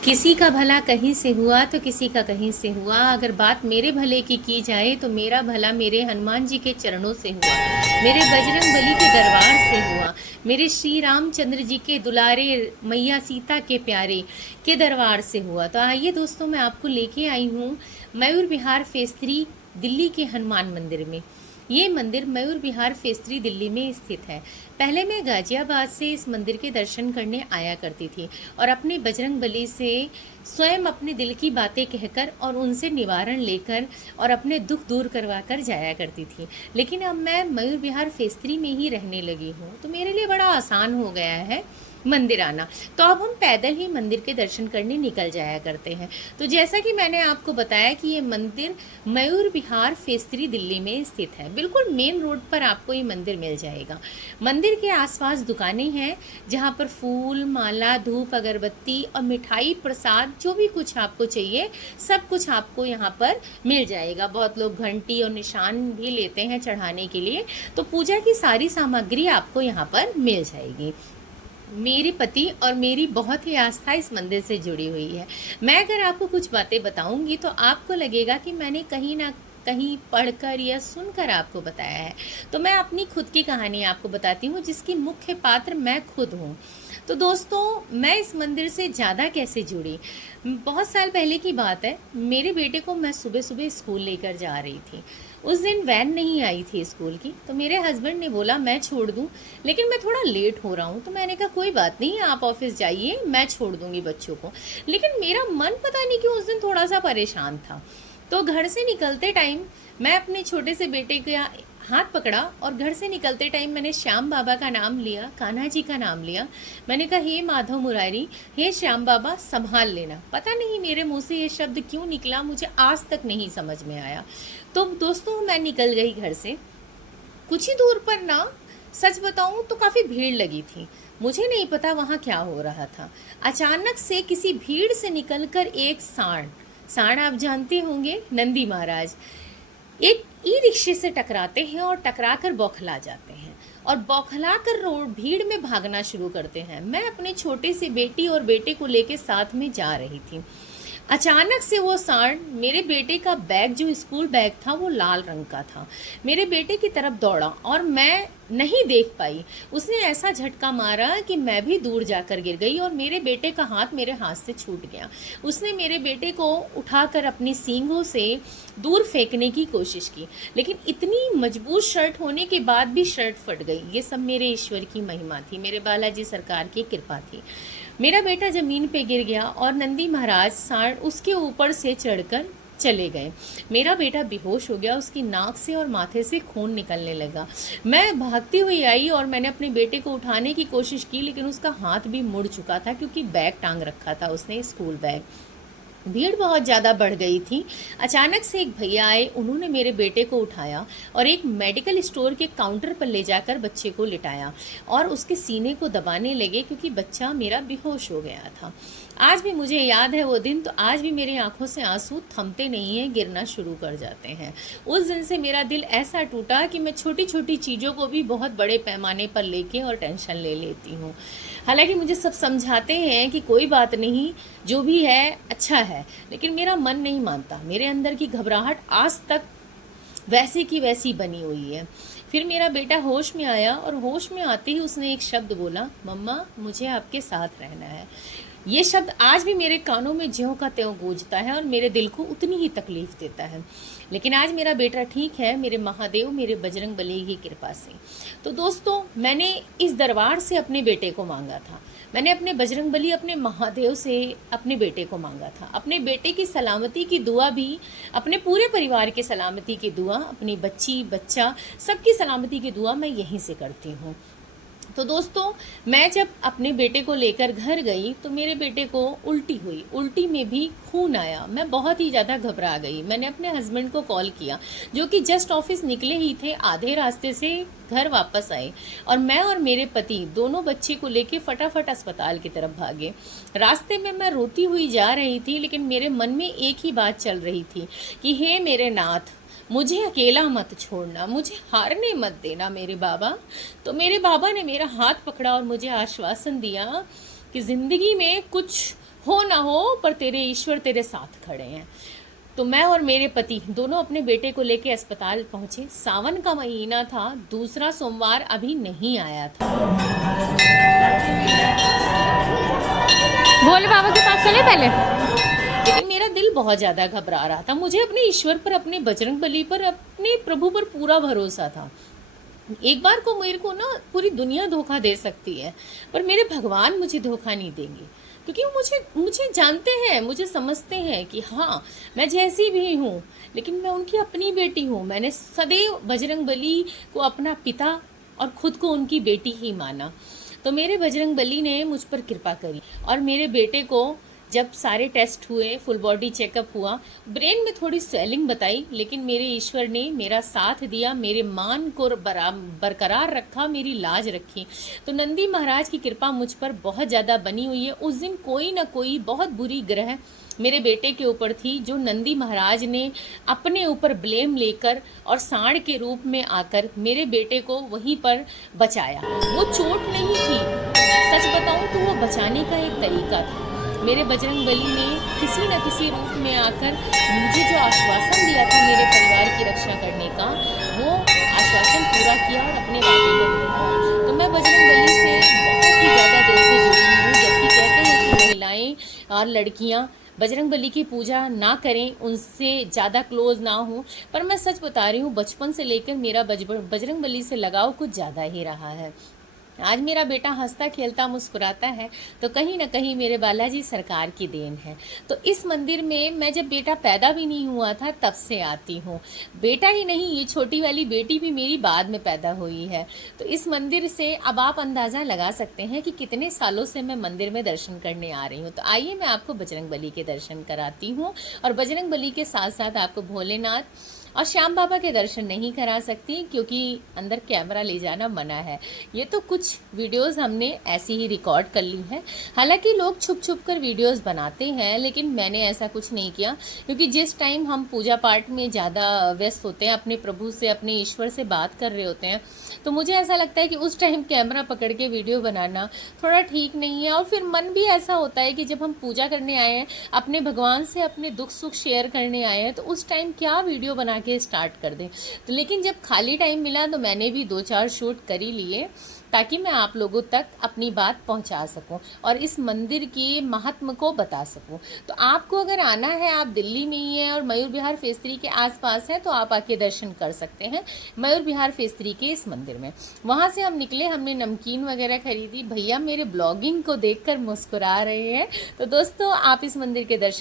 किसी का भला कहीं से हुआ तो किसी का कहीं से हुआ। अगर बात मेरे भले की जाए तो मेरा भला मेरे हनुमान जी के चरणों से हुआ, मेरे बजरंग बली के दरबार से हुआ, मेरे श्री रामचंद्र जी के दुलारे मैया सीता के प्यारे के दरबार से हुआ। तो आइए दोस्तों, मैं आपको लेके आई हूँ मयूर विहार फेज 3 दिल्ली के हनुमान मंदिर में। ये मंदिर मयूर विहार फेज 3 दिल्ली में स्थित है। पहले मैं गाजियाबाद से इस मंदिर के दर्शन करने आया करती थी और अपने बजरंग बली से स्वयं अपने दिल की बातें कहकर और उनसे निवारण लेकर और अपने दुख दूर करवा कर जाया करती थी। लेकिन अब मैं मयूर विहार फेज 3 में ही रहने लगी हूँ, तो मेरे लिए बड़ा आसान हो गया है मंदिर आना। तो अब हम पैदल ही मंदिर के दर्शन करने निकल जाया करते हैं। तो जैसा कि मैंने आपको बताया कि ये मंदिर मयूर विहार फेज 3 दिल्ली में स्थित है। बिल्कुल मेन रोड पर आपको ये मंदिर मिल जाएगा। मंदिर के आसपास दुकानें हैं जहाँ पर फूल, माला, धूप, अगरबत्ती और मिठाई, प्रसाद, जो भी कुछ आपको चाहिए सब कुछ आपको यहाँ पर मिल जाएगा। बहुत लोग घंटी और निशान भी लेते हैं चढ़ाने के लिए। तो पूजा की सारी सामग्री आपको यहाँ पर मिल जाएगी। मेरे पति और मेरी बहुत ही आस्था इस मंदिर से जुड़ी हुई है। मैं अगर आपको कुछ बातें बताऊंगी तो आपको लगेगा कि मैंने कहीं ना कहीं पढ़कर या सुनकर आपको बताया है। तो मैं अपनी खुद की कहानी आपको बताती हूँ, जिसकी मुख्य पात्र मैं खुद हूँ। तो दोस्तों, मैं इस मंदिर से ज़्यादा कैसे जुड़ी? बहुत साल पहले की बात है। मेरे बेटे को मैं सुबह सुबह स्कूल लेकर जा रही थी। उस दिन वैन नहीं आई थी स्कूल की, तो मेरे हस्बैंड ने बोला मैं छोड़ दूं, लेकिन मैं थोड़ा लेट हो रहा हूं। तो मैंने कहा कोई बात नहीं, आप ऑफिस जाइए, मैं छोड़ दूंगी बच्चों को। लेकिन मेरा मन पता नहीं क्यों उस दिन थोड़ा सा परेशान था। तो घर से निकलते टाइम मैं अपने छोटे से बेटे का हाथ पकड़ा और घर से निकलते टाइम मैंने श्याम बाबा का नाम लिया, कान्हा जी का नाम लिया। मैंने कहा हे माधव मुरारी, हे श्याम बाबा, संभाल लेना। पता नहीं मेरे मुंह से ये शब्द क्यों निकला, मुझे आज तक नहीं समझ में आया। तो दोस्तों, मैं निकल गई घर से। कुछ ही दूर पर ना, सच बताऊं तो काफ़ी भीड़ लगी थी। मुझे नहीं पता वहाँ क्या हो रहा था। अचानक से किसी भीड़ से निकलकर एक सांड, सांड आप जानते होंगे, नंदी महाराज, एक ई रिक्शे से टकराते हैं और टकराकर बौखला जाते हैं और बौखला कर रोड भीड़ में भागना शुरू करते हैं। मैं अपने छोटे से बेटी और बेटे को लेके साथ में जा रही थी। अचानक से वो सांड मेरे बेटे का बैग, जो स्कूल बैग था, वो लाल रंग का था, मेरे बेटे की तरफ दौड़ा और मैं नहीं देख पाई। उसने ऐसा झटका मारा कि मैं भी दूर जाकर गिर गई और मेरे बेटे का हाथ मेरे हाथ से छूट गया। उसने मेरे बेटे को उठाकर अपनी सींगों से दूर फेंकने की कोशिश की, लेकिन इतनी मजबूत शर्ट होने के बाद भी शर्ट फट गई। ये सब मेरे ईश्वर की महिमा थी, मेरे बालाजी सरकार की कृपा थी। मेरा बेटा ज़मीन पे गिर गया और नंदी महाराज सांड उसके ऊपर से चढ़कर चले गए। मेरा बेटा बेहोश हो गया, उसकी नाक से और माथे से खून निकलने लगा। मैं भागती हुई आई और मैंने अपने बेटे को उठाने की कोशिश की, लेकिन उसका हाथ भी मुड़ चुका था क्योंकि बैग टांग रखा था उसने, स्कूल बैग। भीड़ बहुत ज़्यादा बढ़ गई थी। अचानक से एक भैया आए, उन्होंने मेरे बेटे को उठाया और एक मेडिकल स्टोर के काउंटर पर ले जाकर बच्चे को लिटाया और उसके सीने को दबाने लगे क्योंकि बच्चा मेरा बेहोश हो गया था। आज भी मुझे याद है वो दिन, तो आज भी मेरी आंखों से आंसू थमते नहीं हैं, गिरना शुरू कर जाते हैं। उस दिन से मेरा दिल ऐसा टूटा कि मैं छोटी छोटी चीज़ों को भी बहुत बड़े पैमाने पर लेके और टेंशन ले लेती हूँ। हालांकि मुझे सब समझाते हैं कि कोई बात नहीं, जो भी है अच्छा है, लेकिन मेरा मन नहीं मानता। मेरे अंदर की घबराहट आज तक वैसे की वैसी बनी हुई है। फिर मेरा बेटा होश में आया और होश में आते ही उसने एक शब्द बोला, मम्मा मुझे आपके साथ रहना है। ये शब्द आज भी मेरे कानों में ज्यों का त्यों गूंजता है और मेरे दिल को उतनी ही तकलीफ देता है। लेकिन आज मेरा बेटा ठीक है, मेरे महादेव, मेरे बजरंग बली की कृपा से। तो दोस्तों, मैंने इस दरबार से अपने बेटे को मांगा था। मैंने अपने बजरंग बली, अपने महादेव से अपने बेटे को मांगा था। अपने बेटे की सलामती की दुआ भी, अपने पूरे परिवार की सलामती की दुआ, अपनी बच्ची बच्चा सबकी सलामती की दुआ मैं यहीं से करती हूँ। तो दोस्तों, मैं जब अपने बेटे को लेकर घर गई तो मेरे बेटे को उल्टी हुई। उल्टी में भी खून आया। मैं बहुत ही ज़्यादा घबरा गई। मैंने अपने हस्बैंड को कॉल किया, जो कि जस्ट ऑफिस निकले ही थे, आधे रास्ते से घर वापस आए और मैं और मेरे पति दोनों बच्चे को लेके फटाफट अस्पताल की तरफ भागे। रास्ते में मैं रोती हुई जा रही थी, लेकिन मेरे मन में एक ही बात चल रही थी कि हे मेरे नाथ, मुझे अकेला मत छोड़ना, मुझे हारने मत देना मेरे बाबा। तो मेरे बाबा ने मेरा हाथ पकड़ा और मुझे आश्वासन दिया कि ज़िंदगी में कुछ हो ना हो पर तेरे ईश्वर तेरे साथ खड़े हैं। तो मैं और मेरे पति दोनों अपने बेटे को लेके अस्पताल पहुंचे। सावन का महीना था, दूसरा सोमवार अभी नहीं आया था। भोले बाबा के पास चले पहले। लेकिन मेरा दिल बहुत ज़्यादा घबरा रहा था। मुझे अपने ईश्वर पर, अपने बजरंग बली पर, अपने प्रभु पर पूरा भरोसा था। एक बार को मेरे को ना पूरी दुनिया धोखा दे सकती है, पर मेरे भगवान मुझे धोखा नहीं देंगे, क्योंकि वो मुझे मुझे जानते हैं, मुझे समझते हैं कि हाँ, मैं जैसी भी हूँ लेकिन मैं उनकी अपनी बेटी हूँ। मैंने सदैव बजरंग बली को अपना पिता और खुद को उनकी बेटी ही माना। तो मेरे बजरंग बली ने मुझ पर कृपा करी और मेरे बेटे को जब सारे टेस्ट हुए, फुल बॉडी चेकअप हुआ, ब्रेन में थोड़ी स्वेलिंग बताई, लेकिन मेरे ईश्वर ने मेरा साथ दिया, मेरे मान को बरकरार रखा, मेरी लाज रखी। तो नंदी महाराज की कृपा मुझ पर बहुत ज़्यादा बनी हुई है। उस दिन कोई ना कोई बहुत बुरी ग्रह मेरे बेटे के ऊपर थी, जो नंदी महाराज ने अपने ऊपर ब्लेम लेकर और सांड के रूप में आकर मेरे बेटे को वहीं पर बचाया। वो चोट नहीं थी, सच बताऊं तो वो बचाने का एक तरीका था। मेरे बजरंग बली ने किसी न किसी रूप में आकर मुझे जो आश्वासन दिया था मेरे परिवार की रक्षा करने का, वो आश्वासन पूरा किया और अपने वादे को निभाया। तो मैं बजरंग बली से बहुत ही ज़्यादा दिल से जुड़ी हूँ। जबकि कहते हैं कि महिलाएं और लड़कियाँ बजरंग बली की पूजा ना करें, उनसे ज़्यादा क्लोज ना हो, पर मैं सच बता रही हूँ, बचपन से लेकर मेरा बजरंग बली से लगाव कुछ ज़्यादा ही रहा है। आज मेरा बेटा हंसता खेलता मुस्कुराता है तो कहीं ना कहीं मेरे बालाजी सरकार की देन है। तो इस मंदिर में मैं जब बेटा पैदा भी नहीं हुआ था तब से आती हूँ। बेटा ही नहीं, ये छोटी वाली बेटी भी मेरी बाद में पैदा हुई है। तो इस मंदिर से अब आप अंदाज़ा लगा सकते हैं कि कितने सालों से मैं मंदिर में दर्शन करने आ रही हूँ। तो आइए मैं आपको बजरंग बली के दर्शन कराती हूँ, और बजरंग बली के साथ साथ आपको भोलेनाथ और श्याम बाबा के दर्शन नहीं करा सकती, क्योंकि अंदर कैमरा ले जाना मना है। ये तो कुछ वीडियोस हमने ऐसी ही रिकॉर्ड कर ली है। हालांकि लोग छुप छुप कर वीडियोस बनाते हैं, लेकिन मैंने ऐसा कुछ नहीं किया, क्योंकि जिस टाइम हम पूजा पाठ में ज़्यादा व्यस्त होते हैं, अपने प्रभु से, अपने ईश्वर से बात कर रहे होते हैं, तो मुझे ऐसा लगता है कि उस टाइम कैमरा पकड़ के वीडियो बनाना थोड़ा ठीक नहीं है। और फिर मन भी ऐसा होता है कि जब हम पूजा करने आए हैं, अपने भगवान से अपने दुख सुख शेयर करने आए हैं, तो उस टाइम क्या वीडियो बना के स्टार्ट कर दें। तो लेकिन जब खाली टाइम मिला तो मैंने भी 2-4 शूट कर ही लिए, ताकि मैं आप लोगों तक अपनी बात पहुंचा सकूं और इस मंदिर के महात्म को बता सकूं। तो आपको अगर आना है, आप दिल्ली में ही हैं और मयूर विहार फेज 3 के आसपास हैं, तो आप आके दर्शन कर सकते हैं मयूर विहार फेज 3 के इस मंदिर में। वहाँ से हम निकले, हमने नमकीन वगैरह खरीदी। भैया मेरे ब्लॉगिंग को देखकर मुस्कुरा रहे हैं। तो दोस्तों, आप इस मंदिर के दर्शन